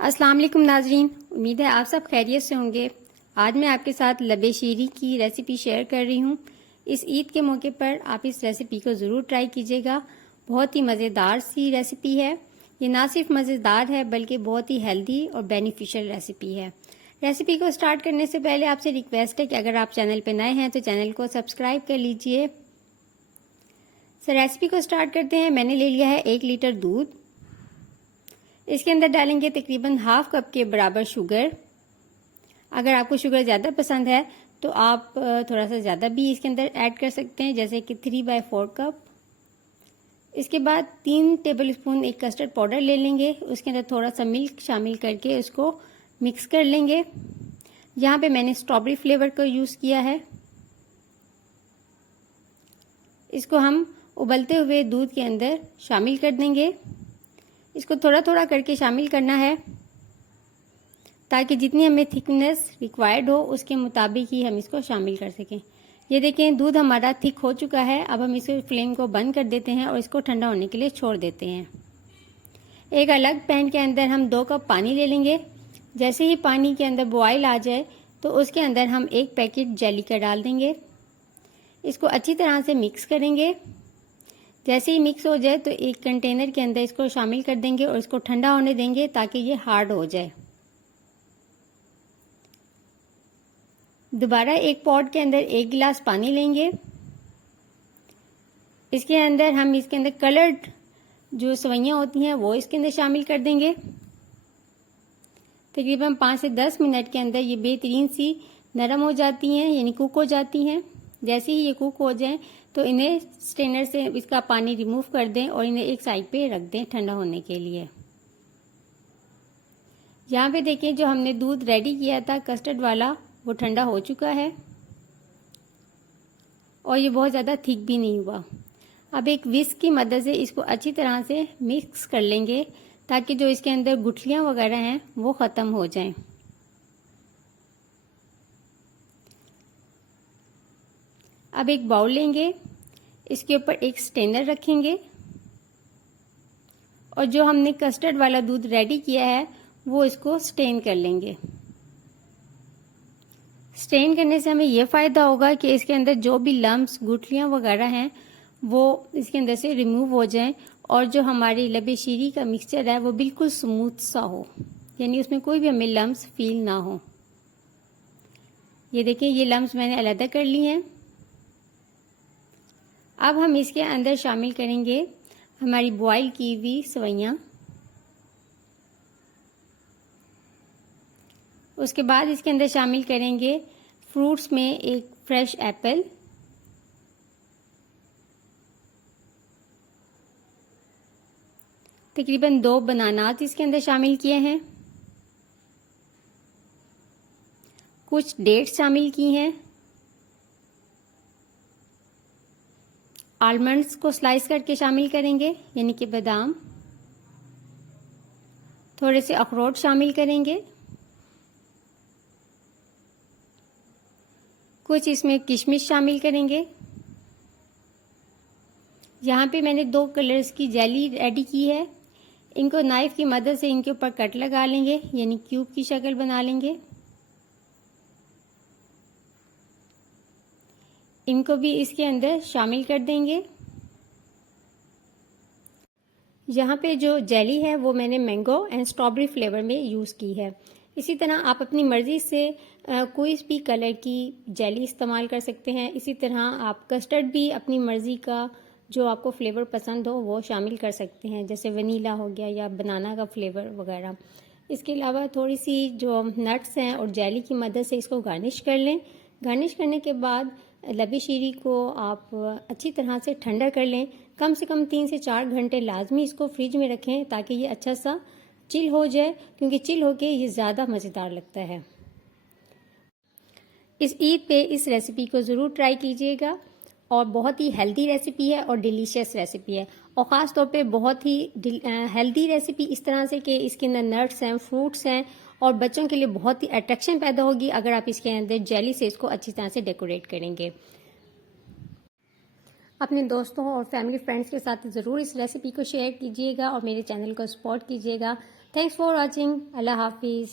अस्सलाम वालेकुम नाजरीन, उम्मीद है आप सब खैरियत से होंगे। आज मैं आपके साथ लबे शीरी की रेसिपी शेयर कर रही हूँ। इस ईद के मौके पर आप इस रेसिपी को ज़रूर ट्राई कीजिएगा। बहुत ही मज़ेदार सी रेसिपी है। ये ना सिर्फ मज़ेदार है बल्कि बहुत ही हेल्दी और बेनिफिशियल रेसिपी है। रेसिपी को स्टार्ट करने से पहले आपसे रिक्वेस्ट है कि अगर आप चैनल पर नए हैं तो चैनल को सब्सक्राइब कर लीजिए। रेसिपी को स्टार्ट करते हैं। मैंने ले लिया है 1 लीटर दूध। इसके अंदर डालेंगे तकरीबन हाफ कप के बराबर शुगर। अगर आपको शुगर ज़्यादा पसंद है तो आप थोड़ा सा ज़्यादा भी इसके अंदर ऐड कर सकते हैं, जैसे कि 3/4 कप। इसके बाद 3 टेबलस्पून एक कस्टर्ड पाउडर ले लेंगे। उसके अंदर थोड़ा सा मिल्क शामिल करके उसको मिक्स कर लेंगे। यहाँ पे मैंने स्ट्रॉबेरी फ्लेवर को यूज़ किया है। इसको हम उबलते हुए दूध के अंदर शामिल कर देंगे। इसको थोड़ा थोड़ा करके शामिल करना है ताकि जितनी हमें थिकनेस रिक्वायर्ड हो उसके मुताबिक ही हम इसको शामिल कर सकें। ये देखें, दूध हमारा थिक हो चुका है। अब हम इस फ्लेम को बंद कर देते हैं और इसको ठंडा होने के लिए छोड़ देते हैं। एक अलग पैन के अंदर हम 2 कप पानी ले लेंगे। जैसे ही पानी के अंदर बॉयल आ जाए तो उसके अंदर हम 1 पैकेट जेली का डाल देंगे। इसको अच्छी तरह से मिक्स करेंगे। जैसे ही मिक्स हो जाए तो एक कंटेनर के अंदर इसको शामिल कर देंगे और इसको ठंडा होने देंगे ताकि ये हार्ड हो जाए। दोबारा एक पॉट के अंदर 1 गिलास पानी लेंगे। इसके अंदर कलर्ड जो सेवइयां होती हैं वो इसके अंदर शामिल कर देंगे। तकरीबन 5 से 10 मिनट के अंदर ये बेहतरीन सी नरम हो जाती हैं, यानी कुक हो जाती हैं। जैसे ही ये कुक हो जाएं तो इन्हें स्ट्रेनर से इसका पानी रिमूव कर दें और इन्हें एक साइड पे रख दें ठंडा होने के लिए। यहाँ पे देखें, जो हमने दूध रेडी किया था कस्टर्ड वाला वो ठंडा हो चुका है और ये बहुत ज़्यादा थिक भी नहीं हुआ। अब एक विस्क की मदद से इसको अच्छी तरह से मिक्स कर लेंगे ताकि जो इसके अंदर गुठलियाँ वगैरह हैं वो ख़त्म हो जाएं। अब एक बाउल लेंगे, इसके ऊपर एक स्ट्रेनर रखेंगे और जो हमने कस्टर्ड वाला दूध रेडी किया है वो इसको स्ट्रेन कर लेंगे। स्ट्रेन करने से हमें यह फ़ायदा होगा कि इसके अंदर जो भी लम्स गुठलियाँ वगैरह हैं वो इसके अंदर से रिमूव हो जाएं और जो हमारी लबे शीरी का मिक्सचर है वो बिल्कुल स्मूथ सा हो, यानी उसमें कोई भी हमें लम्स फील ना हो। ये देखिए, ये लम्स मैंने अलग कर लिए हैं। अब हम इसके अंदर शामिल करेंगे हमारी बॉयल की हुई सेवइयां। उसके बाद इसके अंदर शामिल करेंगे फ्रूट्स में एक फ्रेश एप्पल, तकरीबन 2 बनानास इसके अंदर शामिल किए हैं। कुछ डेट्स शामिल की हैं। आलमंड्स को स्लाइस करके शामिल करेंगे, यानी कि बादाम। थोड़े से अखरोट शामिल करेंगे। कुछ इसमें किशमिश शामिल करेंगे। यहाँ पे मैंने 2 कलर्स की जेली रेडी की है। इनको नाइफ की मदद से इनके ऊपर कट लगा लेंगे, यानी क्यूब की शक्ल बना लेंगे। इनको भी इसके अंदर शामिल कर देंगे। यहाँ पे जो जेली है वो मैंने मैंगो एंड स्ट्रॉबेरी फ्लेवर में यूज़ की है। इसी तरह आप अपनी मर्ज़ी से कोई भी कलर की जेली इस्तेमाल कर सकते हैं। इसी तरह आप कस्टर्ड भी अपनी मर्ज़ी का जो आपको फ्लेवर पसंद हो वो शामिल कर सकते हैं, जैसे वनीला हो गया या बनाना का फ्लेवर वगैरह। इसके अलावा थोड़ी सी जो नट्स हैं और जेली की मदद से इसको गार्निश कर लें। गार्निश करने के बाद लबी शीरी को आप अच्छी तरह से ठंडा कर लें। कम से कम 3 से 4 घंटे लाजमी इसको फ्रिज में रखें ताकि ये अच्छा सा चिल हो जाए, क्योंकि चिल होके ये ज़्यादा मज़ेदार लगता है। इस ईद पे इस रेसिपी को ज़रूर ट्राई कीजिएगा और बहुत ही हेल्दी रेसिपी है और डिलीशियस रेसिपी है, और ख़ास तौर पे बहुत ही हेल्दी रेसिपी इस तरह से कि इसके अंदर नट्स हैं, फ्रूट्स हैं और बच्चों के लिए बहुत ही अट्रैक्शन पैदा होगी अगर आप इसके अंदर जेली से इसको अच्छी तरह से डेकोरेट करेंगे। अपने दोस्तों और फैमिली फ्रेंड्स के साथ ज़रूर इस रेसिपी को शेयर कीजिएगा और मेरे चैनल को सपोर्ट कीजिएगा थैंक्स फॉर वॉचिंग। अल्लाह हाफिज़।